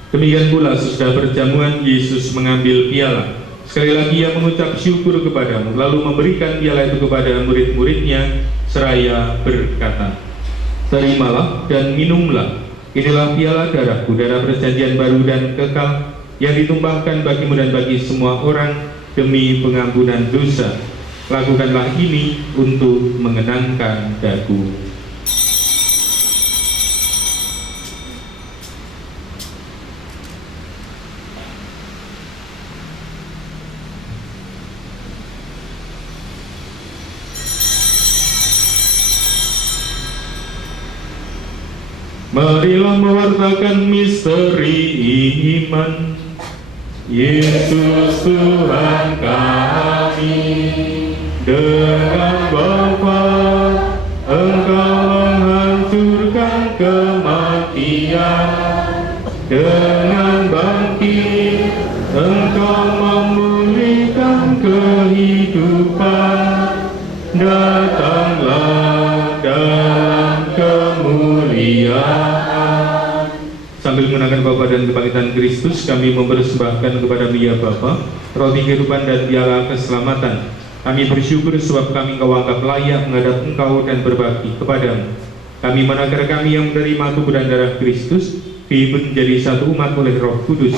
Demikian pula sesudah perjamuan, Yesus mengambil piala. Sekali lagi ia mengucap syukur kepadamu, lalu memberikan piala itu kepada murid-muridnya seraya berkata, Terimalah dan minumlah, inilah piala darahku, darah perjanjian baru dan kekal, yang ditumpahkan bagimu dan bagi semua orang demi pengampunan dosa. Lakukanlah ini untuk mengenangkan daku. Marilah mewartakan misteri iman. Yesus Tuhan kami, dengan Bapa Engkau menghancurkan kematian, dengan bangkit Engkau memulihkan kehidupan. Datanglah dalam kemuliaan. Sambil mengenangkan Bapa dan kebangkitan Kristus, kami mempersembahkan kepada Dia Bapa roti kehidupan dan piala keselamatan. Kami bersyukur sebab kami Engkau anggap layak menghadap Engkau dan berbakti kepadamu. Kami menakar kami yang menerima tubuh dan darah Kristus dihimpun menjadi satu umat oleh Roh Kudus.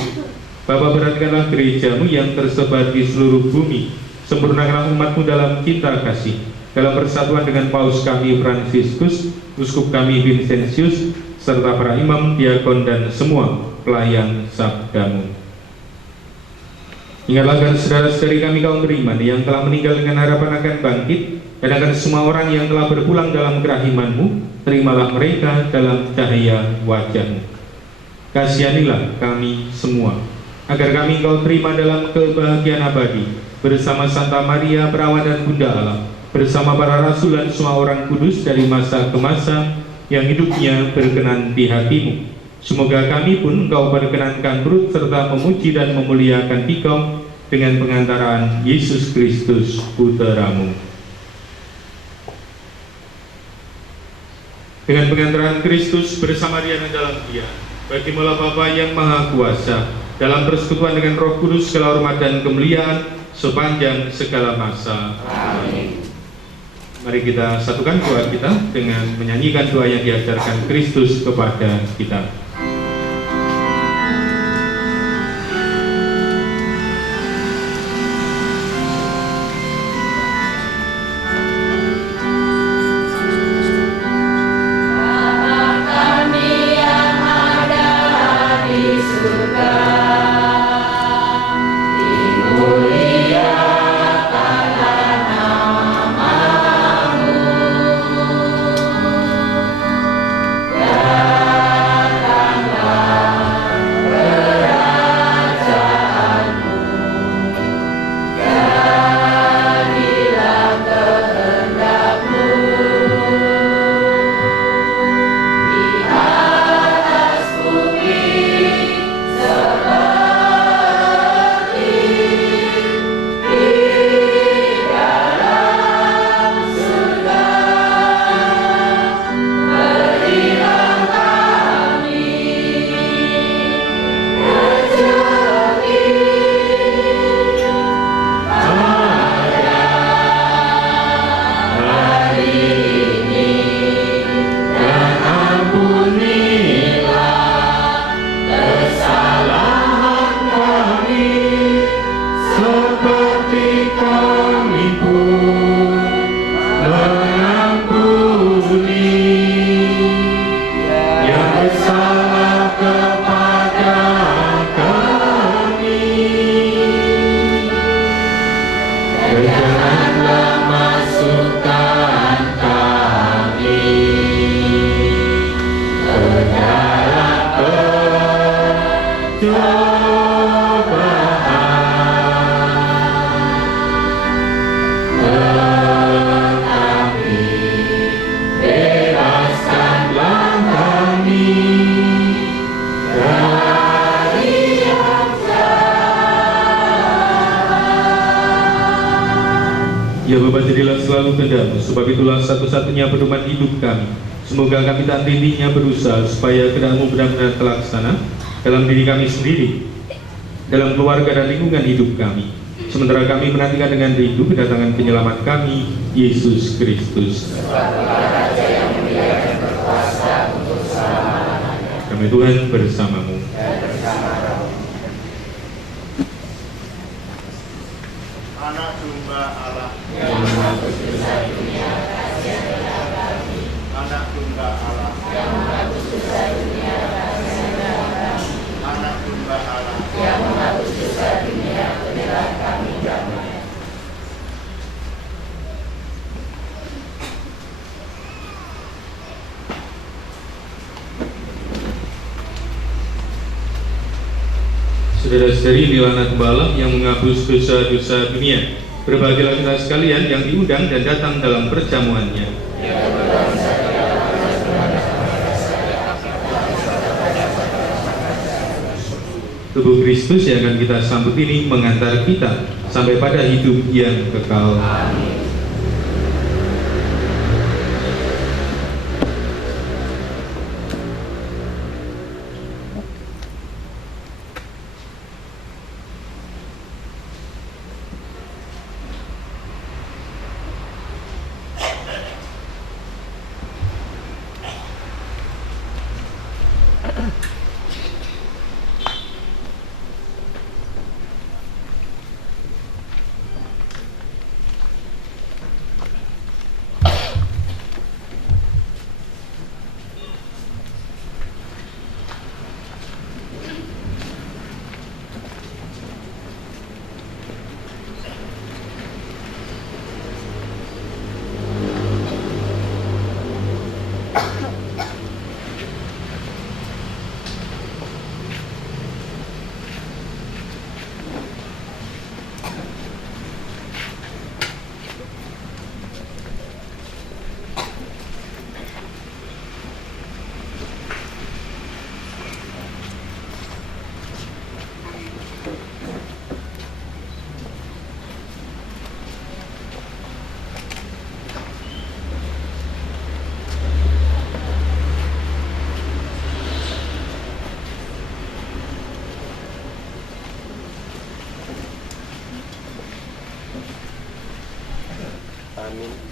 Bapa, perhatikanlah gereja-Mu yang tersebar di seluruh bumi. Sempurnakanlah umat-Mu dalam cinta kasih, dalam persatuan dengan Paus kami Fransiskus, Uskup kami Vincentius, serta para imam, diakon, dan semua pelayan sabda-Mu. Ingatlah akan saudara-saudari kami kaum beriman yang telah meninggal dengan harapan akan bangkit, dan akan semua orang yang telah berpulang dalam kerahiman-Mu, terimalah mereka dalam cahaya wajah-Mu. Kasihanilah kami semua, agar kami Engkau terima dalam kebahagiaan abadi, bersama Santa Maria Perawan dan Bunda Allah, bersama para rasul dan semua orang kudus dari masa ke masa, yang hidupnya berkenan di hati-Mu. Semoga kami pun Engkau perkenankan turut serta memuji dan memuliakan Dikau dengan pengantaraan Yesus Kristus Putra-Mu. dengan pengantaran Kristus bersama Dia dan dalam Dia, bagimulah Bapa yang Maha Kuasa, dalam persekutuan dengan Roh Kudus, segala hormat dan kemuliaan sepanjang segala masa. Amin. Mari kita satukan doa kita dengan menyanyikan doa yang diajarkan Kristus kepada kita. Ya Bapa, jadilah selalu kehendak-Mu, sebab itulah satu-satunya pedoman hidup kami. Semoga kami tak henti-hentinya berusaha supaya kehendak-Mu benar-benar terlaksana dalam diri kami sendiri, dalam keluarga dan lingkungan hidup kami. Sementara kami menantikan dengan rindu kedatangan penyelamat kami, Yesus Kristus. Kami Tuhan bersama-Mu. Anak domba Allah, yang menghapus dosa dunia, kasihanlah kami. anak domba Allah, Yang menghapus dosa dunia, kasihanlah kami. anak domba Allah, Yang menghapus dosa dunia, berilah kami damai. Saudara-saudari, inilah anak Bala yang menghapus dosa-dosa dunia. Berbahagialah kita sekalian yang diundang dan datang dalam perjamuannya. Tubuh Kristus yang akan kita sambut ini mengantar kita sampai pada hidup yang kekal. Amin. Amin.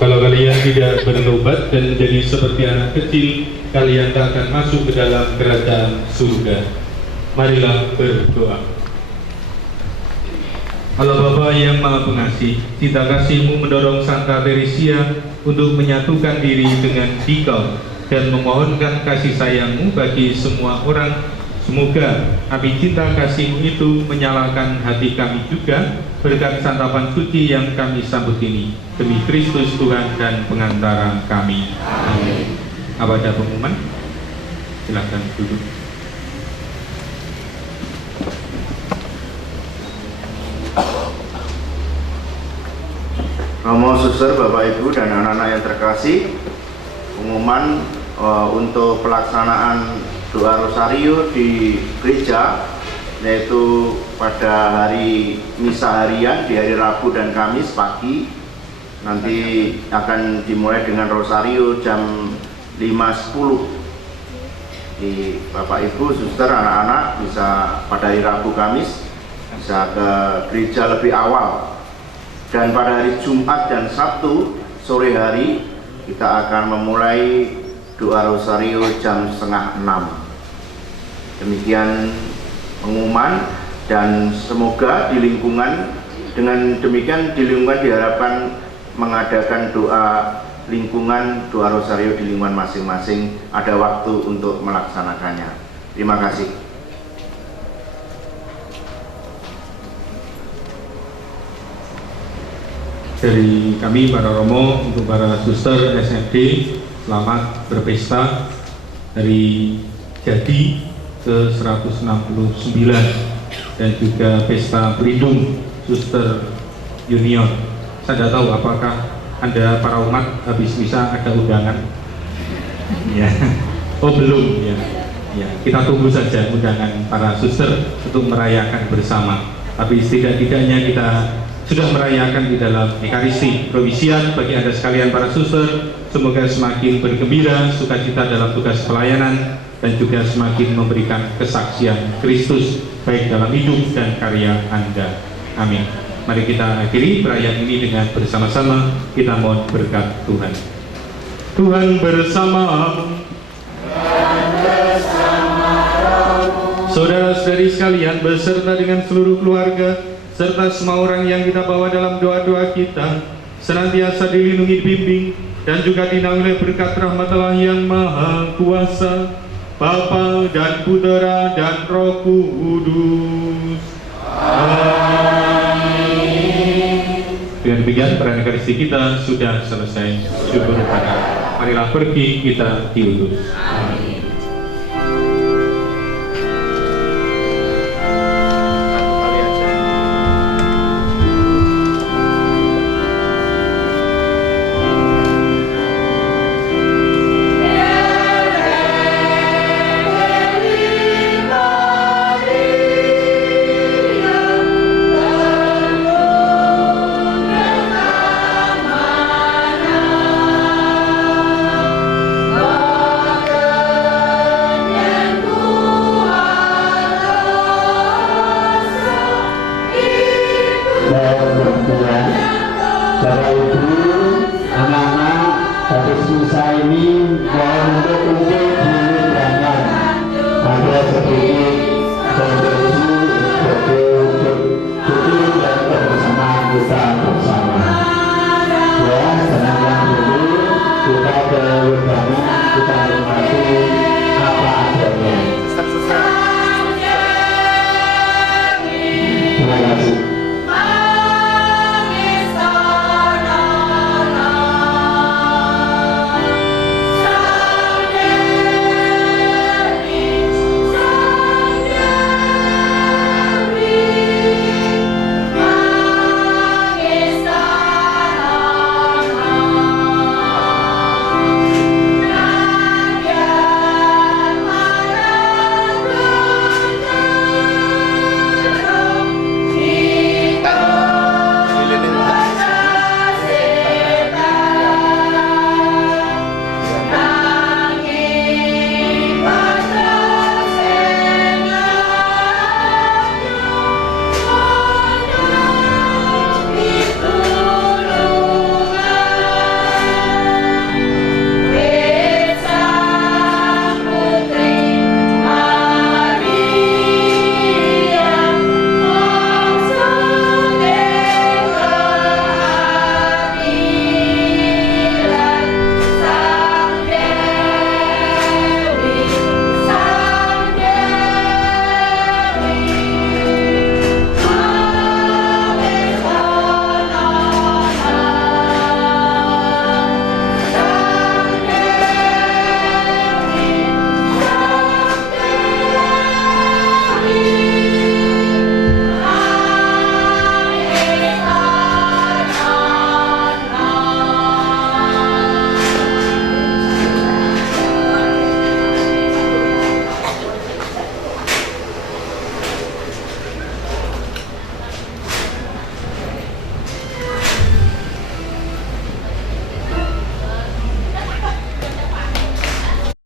Kalau kalian tidak bertobat dan menjadi seperti anak kecil, kalian tak akan masuk ke dalam kerajaan surga. Marilah berdoa. Allah Bapa yang Maha Pengasih, cinta kasih-Mu mendorong Santa Teresia untuk menyatukan diri dengan Dikau dan memohonkan kasih sayang-Mu bagi semua orang. Semoga api cinta kasih-Mu itu menyalakan hati kami juga berkat santapan suci yang kami sambut ini, demi Kristus Tuhan dan pengantara kami. Amin. Apa ada pengumuman? Silakan duduk. Romo, suster, Bapak, Ibu, dan anak-anak yang terkasih, pengumuman untuk pelaksanaan doa rosario di gereja, yaitu pada hari misa harian di hari Rabu dan Kamis pagi. Nanti akan dimulai dengan rosario jam 5.10. Di Bapak, Ibu, suster, anak-anak bisa pada hari Rabu Kamis bisa ke gereja lebih awal. Dan pada hari Jumat dan Sabtu sore hari kita akan memulai doa rosario jam 5:30. Demikian pengumuman, dan semoga di lingkungan, dengan demikian di lingkungan diharapkan mengadakan doa lingkungan, doa rosario di lingkungan masing-masing, ada waktu untuk melaksanakannya. Terima kasih. Dari kami para romo, untuk para suster SMD, selamat berpesta dari jadi ke 169, dan juga pesta pelindung suster junior. Saya tidak tahu apakah Anda para umat habis misa ada undangan? Ya, oh belum ya. Ya, kita tunggu saja undangan para suster untuk merayakan bersama. Tapi setidak-tidaknya kita sudah merayakan di dalam Ekaristi Provisian. Bagi Anda sekalian para suster, semoga semakin bergembira, sukacita dalam tugas pelayanan, dan juga semakin memberikan kesaksian Kristus baik dalam hidup dan karya Anda. Amin. Mari kita akhiri perayaan ini dengan bersama-sama kita mohon berkat Tuhan. Tuhan bersamamu. Saudara-saudari sekalian beserta dengan seluruh keluarga serta semua orang yang kita bawa dalam doa-doa kita senantiasa dilindungi, bimbing, dan juga dinaungi oleh berkat rahmat Allah yang Maha Kuasa, Bapa dan Putera dan Roh Kudus. Amin. Dengan demikian perayaan Ekaristi kita sudah selesai. Syukur kepada Allah. Marilah pergi kita diutus. Amin. Bapak Ibu, anak-anak, habis misa ini mohon untuk kumpul di undangan. Ada sedikit